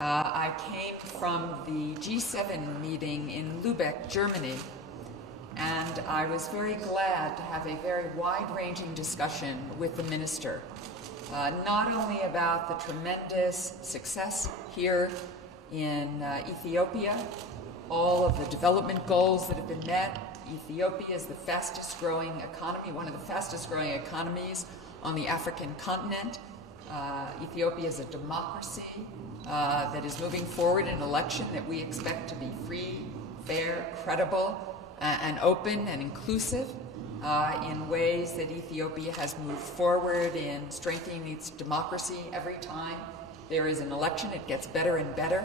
I came from the G7 meeting in Lübeck, Germany, and I was very glad to have a very wide-ranging discussion with the minister, not only about the tremendous success here in Ethiopia, all of the development goals that have been met. Ethiopia is the fastest growing economy, one of the fastest growing economies on the African continent. Ethiopia is a democracy that is moving forward in an election that we expect to be free, fair, credible, and open and inclusive in ways that Ethiopia has moved forward in strengthening its democracy. Every time there is an election, it gets better and better.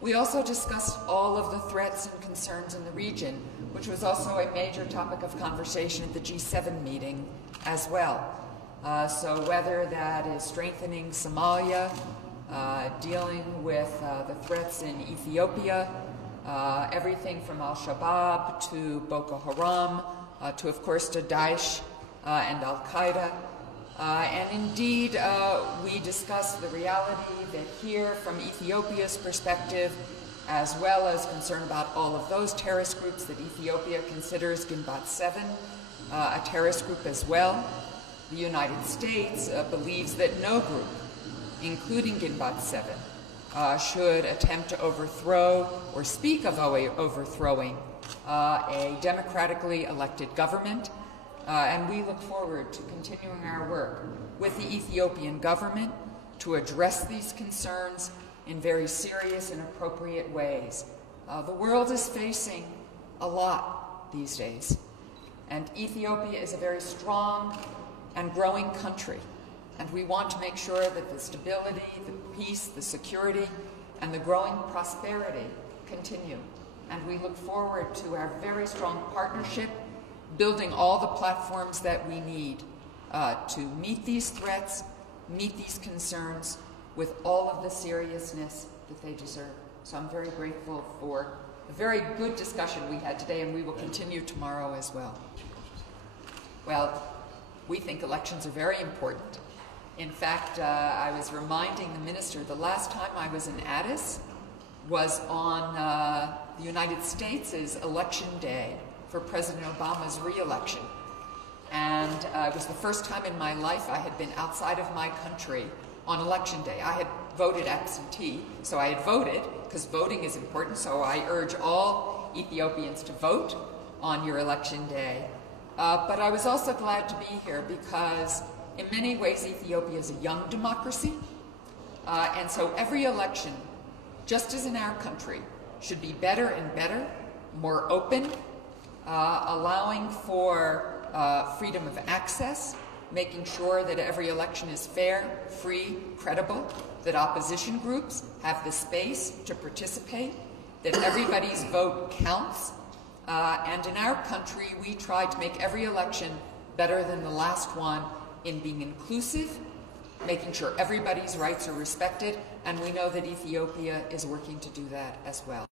We also discussed all of the threats and concerns in the region, which was also a major topic of conversation at the G7 meeting as well. So whether that is strengthening Somalia, dealing with the threats in Ethiopia, everything from Al-Shabaab to Boko Haram, to of course to Daesh and Al-Qaeda. And indeed, we discussed the reality that here, from Ethiopia's perspective, as well as concern about all of those terrorist groups that Ethiopia considers Ginbot 7 a terrorist group as well. The United States believes that no group, including Ginbot 7, should attempt to overthrow or speak of overthrowing a democratically elected government. And we look forward to continuing our work with the Ethiopian government to address these concerns in very serious and appropriate ways. The world is facing a lot these days, and Ethiopia is a very strong and growing country, and we want to make sure that the stability, the peace, the security, and the growing prosperity continue. And we look forward to our very strong partnership, building all the platforms that we need to meet these threats, meet these concerns with all of the seriousness that they deserve. So I'm very grateful for a very good discussion we had today, and we will continue tomorrow as well. Well, we think elections are very important. In fact, I was reminding the minister the last time I was in Addis was on the United States' election day for President Obama's re-election. And it was the first time in my life I had been outside of my country on election day. I had voted absentee, so I had voted, because voting is important, so I urge all Ethiopians to vote on your election day. But I was also glad to be here because in many ways Ethiopia is a young democracy, and so every election, just as in our country, should be better and better, more open, allowing for freedom of access, making sure that every election is fair, free, credible, that opposition groups have the space to participate, that everybody's vote counts. And in our country, we try to make every election better than the last one in being inclusive, making sure everybody's rights are respected, and we know that Ethiopia is working to do that as well.